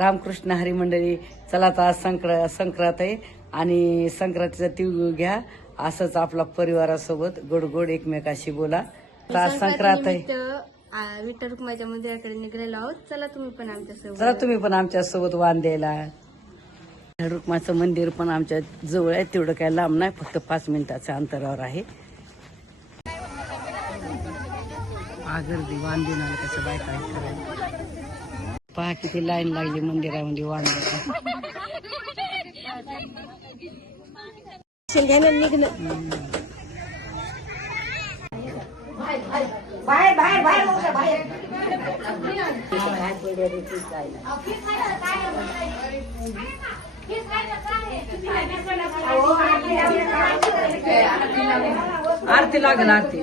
रामकृष्ण हरी मंडळी चला तर आज संक्र संक्रांत आहे. आणि संक्रांतीचा तिळ घ्या. असंच आपला परिवारासोबत गोड गोड एकमेकाशी बोला. तर आज संक्रांत आहे. विठ्ठल रुक्माच्या मंदिराकडे निघालेलो आहोत. चला तुम्ही पण आमच्यासोबत. चला तुम्ही पण आमच्यासोबत वाण द्यायला रुक्माचं मंदिर पण आमच्या जवळ आहे. तेवढं काय लांब नाही. फक्त पाच मिनिटाच्या अंतरावर आहे. आगर्दी वाण देणार कसं बाय काय करायला पहा किती लाईन लागली मंदिरामध्ये वाण द्यायला. आरती लागेल आरती.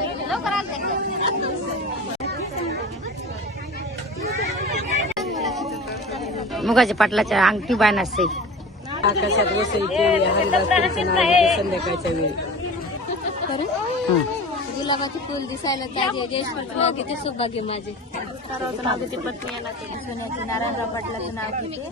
मुगाच्या पाटलाच्या अंगठी बाण असते आकाशात वसई केळी हरिदास तुळशी नाव घेते संध्याकाळच्या वेळी. हं. गुलाबाचे फुल दिसायला पाहिजे जयेश्वर नाव घेते सौभाग्य माझे सोन्याचे नारायणराव पाटलाचं नाव घेते.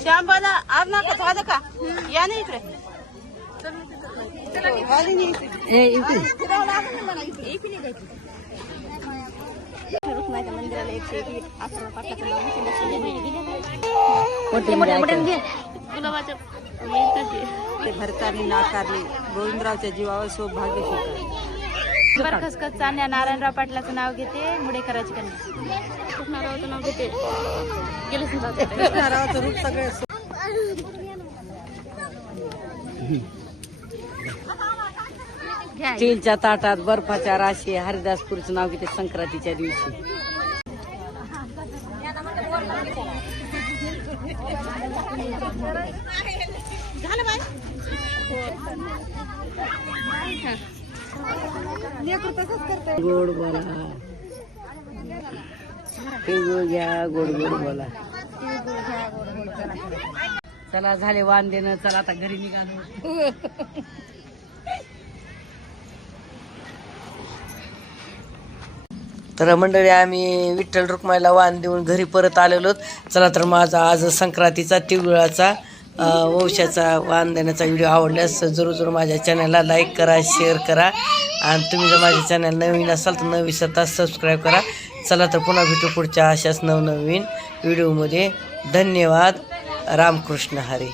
श्यामबादा आज ना का झालं का? या नाही इकडे. मंदिराला एकशे एक अकरा ते भरतानी नाकारले गोविंदरावच्या जीवावर सौभाग्य होतं बरखसकत चांद्या नारायणराव पाटलाचं नाव घेते मुडेकराची कन्या कृष्णारावचं नाव घेते गेले कृष्णारावचं रूप सगळे चीनच्या ताटात बर्फाच्या राशी हरिदासपूरचं नाव घेते संक्रांतीच्या दिवशी. गोड बोला. तिळगुळ घ्या गोड गोड बोला. चला झाले वाण देणं चला आता घरी निघालो. तर मंडळी आम्ही विठ्ठल रुक्माईला वाण देऊन घरी परत आलेलो चला तर माझा आज संक्रांतीचा तिळगुळाचा वंशाचा वाण देण्याचा व्हिडिओ आवडल्यास जरूर जरूर माझ्या चॅनलला लाईक करा शेअर करा. आणि तुम्ही जर माझ्या चॅनल नवीन असाल तर न विसरता सबस्क्राईब करा. चला तर पुन्हा भेटू पुढच्या अशाच नवनवीन व्हिडिओमध्ये धन्यवाद. रामकृष्ण हरी.